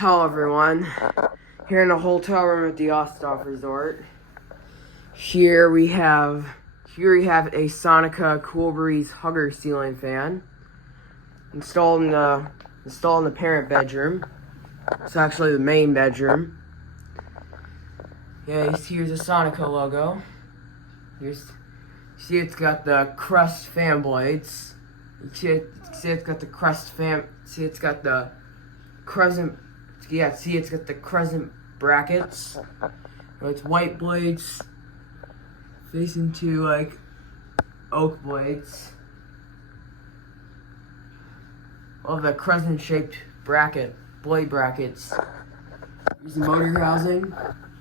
Hello everyone, here in the hotel room at the Osthoff Resort. Here we have a Sonica Cool Breeze Hugger ceiling fan installed in the parent bedroom. It's actually the main bedroom. Yeah, here's the Sonica logo. See it's got the crust fan blades. See it's got the crescent. Yeah, see it's got the crescent brackets. It's white blades facing to like oak blades. All the crescent shaped blade brackets. Here's the motor housing.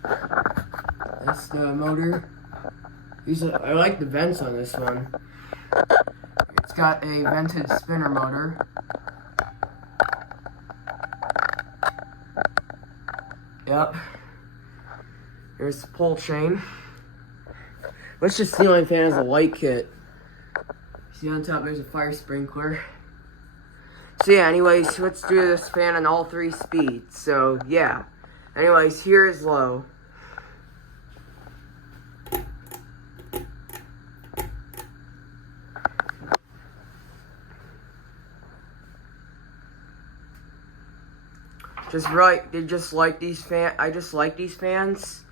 That's the motor. I like the vents on this one. It's got a vented spinner motor. Yep. There's the pull chain. Which the ceiling fan has a light kit. See on top there's a fire sprinkler. So yeah, anyways, let's do this fan on all 3 speeds. So yeah. Anyways, here is low. I just like these fans.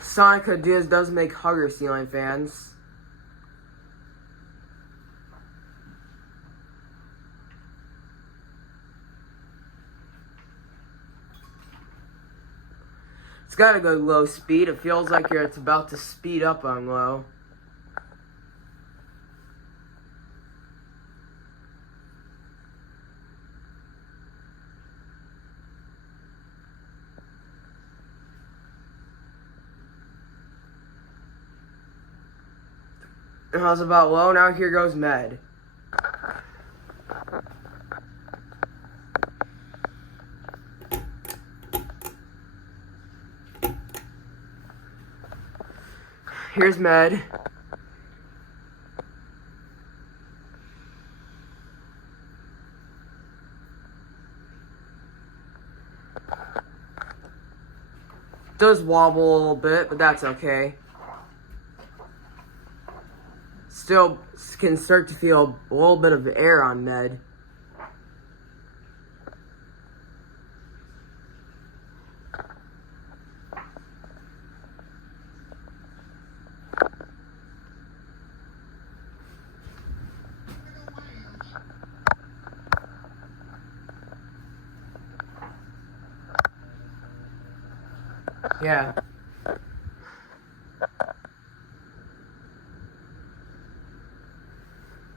Sonica does make hugger ceiling fans. It's got a good low speed. It feels like it's about to speed up on low. How's about low? Now here goes med. Here's med. Does wobble a little bit, but that's okay. Still can start to feel a little bit of air on med. Yeah.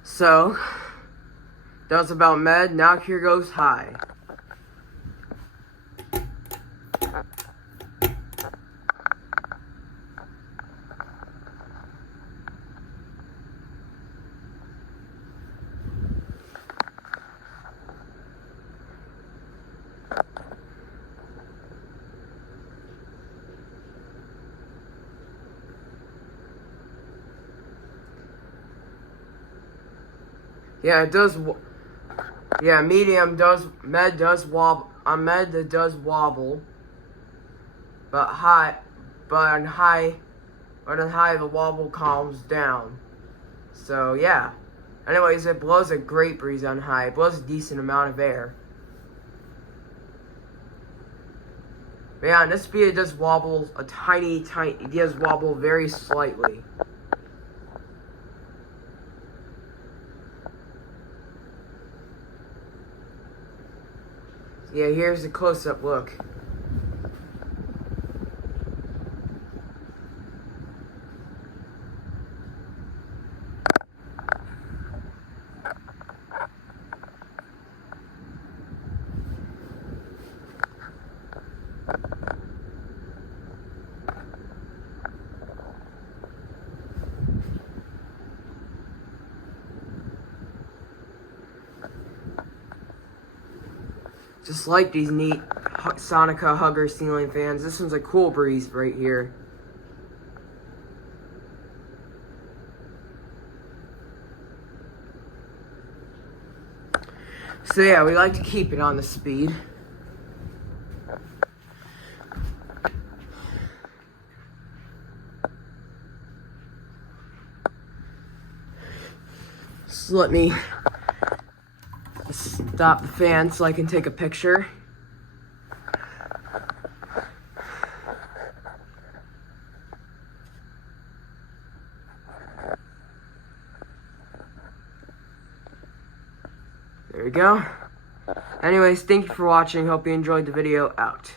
So, that was about med. Now here goes high. Yeah, it does. Yeah, medium does. Med does wobble. On med, it does wobble. But on high, the wobble calms down. So yeah. Anyways, it blows a great breeze on high. It blows a decent amount of air. But yeah, on this speed, it does wobble a tiny. It does wobble very slightly. Yeah, here's a close-up look. Just like these neat Sonica Hugger ceiling fans. This one's a Cool Breeze right here. So yeah, we like to keep it on the speed. Just let me stop the fan so I can take a picture. There we go. Anyways, thank you for watching. Hope you enjoyed the video. Out.